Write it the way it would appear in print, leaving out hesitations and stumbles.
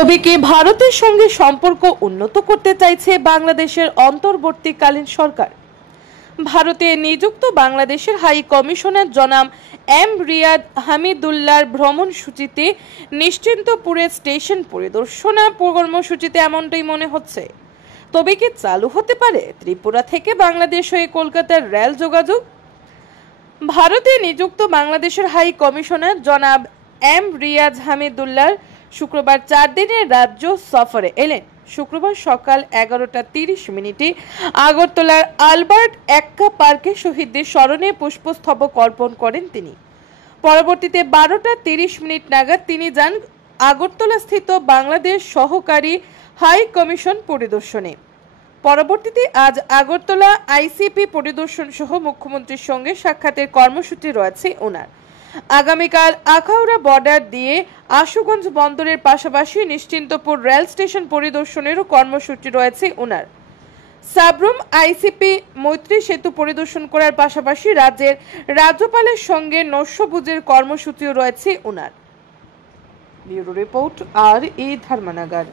তবে কি ভারতের সঙ্গে সম্পর্ক উন্নত করতে চাইছে বাংলাদেশের অন্তর্বর্তীকালীন সরকার। ভারতে নিযুক্ত বাংলাদেশের হাই কমিশনার জনাব এম রিয়াদ হামিদুল্লাহর ভ্রমণসূচিতে নিশ্চিন্তপুরের স্টেশন পরিদর্শনা কর্মসূচিতে এমনটাই মনে হচ্ছে। তবে কি চালু হতে পারে ত্রিপুরা থেকে বাংলাদেশ হয়ে কলকাতার রেল যোগাযোগ? ভারতে নিযুক্ত বাংলাদেশের হাই কমিশনার জনাব এম রিয়াদ হামিদুল্লাহ শুক্রবার 4 দিনের রাজ্য সফরে এলেন। শুক্রবার সকাল 11:30 আগরতলার আলবার্ট এক্কা পার্কে শহীদদের স্মরণে পুষ্পস্তবক অর্পণ করেন তিনি। পরবর্তীতে 12:30 নাগাদ তিনি যান আগরতলা স্থিত বাংলাদেশ সহকারী হাই কমিশন পরিদর্শনে। পরবর্তীতে আজ আগরতলা আইসিপি পরিদর্শন সহ মুখ্যমন্ত্রীর সঙ্গে সাক্ষাতের কর্মসূচি রয়েছে ওনার। আগামীকাল আখাউড়া বর্ডার দিয়ে আশুগঞ্জ বন্দরের পাশাপাশি নিশ্চিন্তপুর রেল স্টেশন পরিদর্শনেরও কর্মসূচি রয়েছে ওনার। সাবরুম আইসিপি মৈত্রী সেতু পরিদর্শন করার পাশাপাশি রাজ্যের রাজ্যপালের সঙ্গে নস্যভোজের কর্মসূচিও রয়েছে ওনার। ব্যুরো রিপোর্ট আর ই ধর্মনগর।